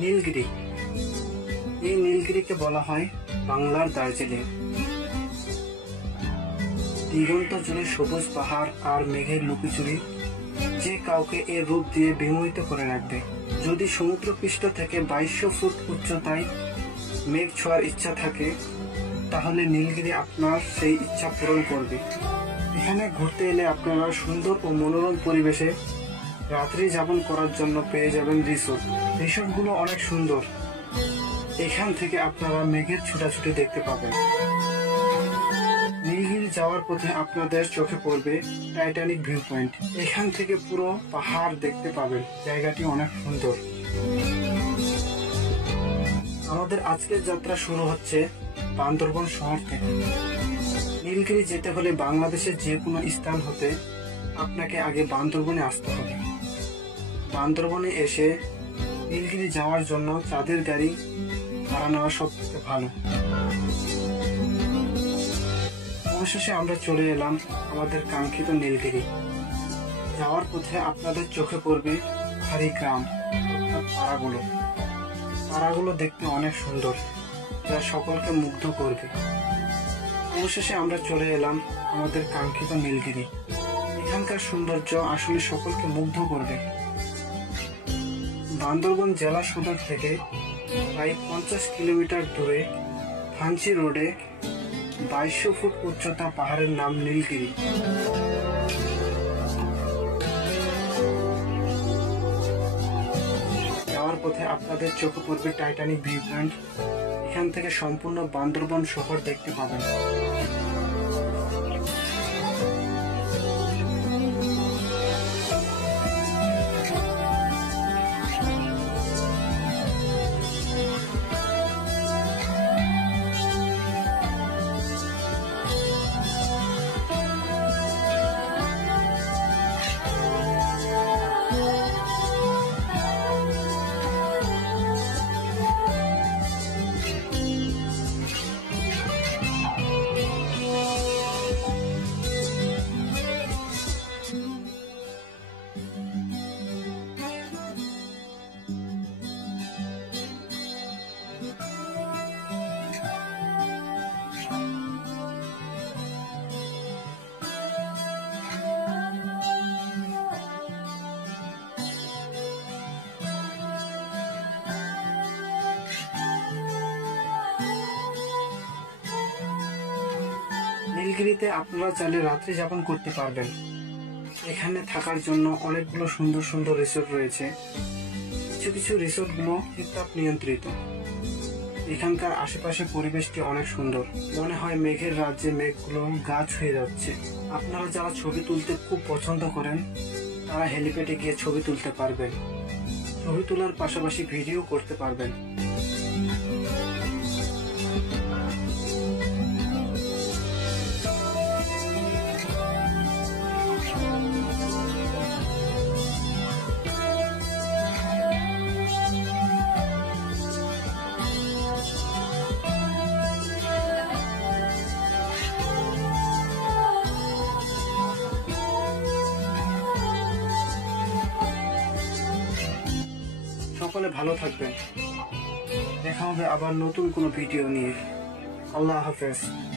নীলগিরি। এই নীলগিরিকে বলা হয় বাংলার দার্জিলিং। দিগন্ত জুড়ে সবুজ পাহাড় আর মেঘের লুকোচুরি যে কাউকে এর রূপ দিয়ে বিমোহিত করে রাখবে। যদি সমুদ্রপৃষ্ঠ থেকে 2200 ফুট উচ্চতায় মেঘ ছোঁয়ার ইচ্ছা থাকে, তাহলে নীলগিরি আপনার সেই ইচ্ছা পূরণ করবে। এখানে ঘুরতে এলে আপনারা সুন্দর ও মনোরম পরিবেশে রাত্রি যাপন করার জন্য পেয়ে যাবেন রিসোর্ট। রিসোর্টগুলো অনেক সুন্দর। এখান থেকে আপনারা মেঘের ছুটাছুটি দেখতে পাবেন। নীলগিরি যাওয়ার পথে আপনাদের চোখে পড়বে টাইটানিক ভিউ পয়েন্ট। এখান থেকে পুরো পাহাড় দেখতে পাবেন। জায়গাটি অনেক সুন্দর। আমাদের আজকের যাত্রা শুরু হচ্ছে বান্দরবন শহর থেকে। নীলগিরি যেতে হলে বাংলাদেশের যে কোনো স্থান হতে আপনাকে আগে বান্দরবনে আসতে হবে। বান্দরবনে এসে নীলগিরি যাওয়ার জন্য চাঁদের গাড়ি ভাড়া নেওয়া সবথেকে ভালো। অবশেষে আমরা চলে এলাম আমাদের কাঙ্ক্ষিত নীলগিরি। যাওয়ার পথে আপনাদের চোখে পড়বে পাহাড়ি গ্রাম, অর্থাৎ পাড়াগুলো। পাড়াগুলো দেখতে অনেক সুন্দর, যা সকলকে মুগ্ধ করবে। অবশেষে আমরা চলে এলাম আমাদের কাঙ্ক্ষিত নীলগিরি। এখানকার সৌন্দর্য আসলে সকলকে মুগ্ধ করবে। বান্দরবন জেলা সদর থেকে প্রায় 50 কিলোমিটার দূরে ফান্সি রোডে 2200 ফুট উচ্চতা পাহাড়ের নাম নীলগিরি। যাওয়ার পথে আপনাদের চোখে পড়বে টাইটানিক ভিউ পয়েন্ট। এখান থেকে সম্পূর্ণ বান্দরবন শহর দেখতে পাবেন। নীলগিরিতে আপনারা চাইলে রাত্রি যাপন করতে পারবেন। এখানে থাকার জন্য অনেকগুলো সুন্দর সুন্দর রিসোর্ট রয়েছে। কিছু কিছু রিসোর্টগুলো শীতাপ নিয়ন্ত্রিত। এখানকার আশেপাশে পরিবেশটি অনেক সুন্দর। মনে হয় মেঘের রাজ্যে মেঘগুলো গা ছুঁয়ে যাচ্ছে। আপনারা যারা ছবি তুলতে খুব পছন্দ করেন, তারা হেলিপ্যাডে গিয়ে ছবি তুলতে পারবেন। ছবি তোলার পাশাপাশি ভিডিও করতে পারবেন। সকলে ভালো থাকবেন। দেখা হবে আবার নতুন কোনো ভিডিও নিয়ে। আল্লাহ হাফেজ।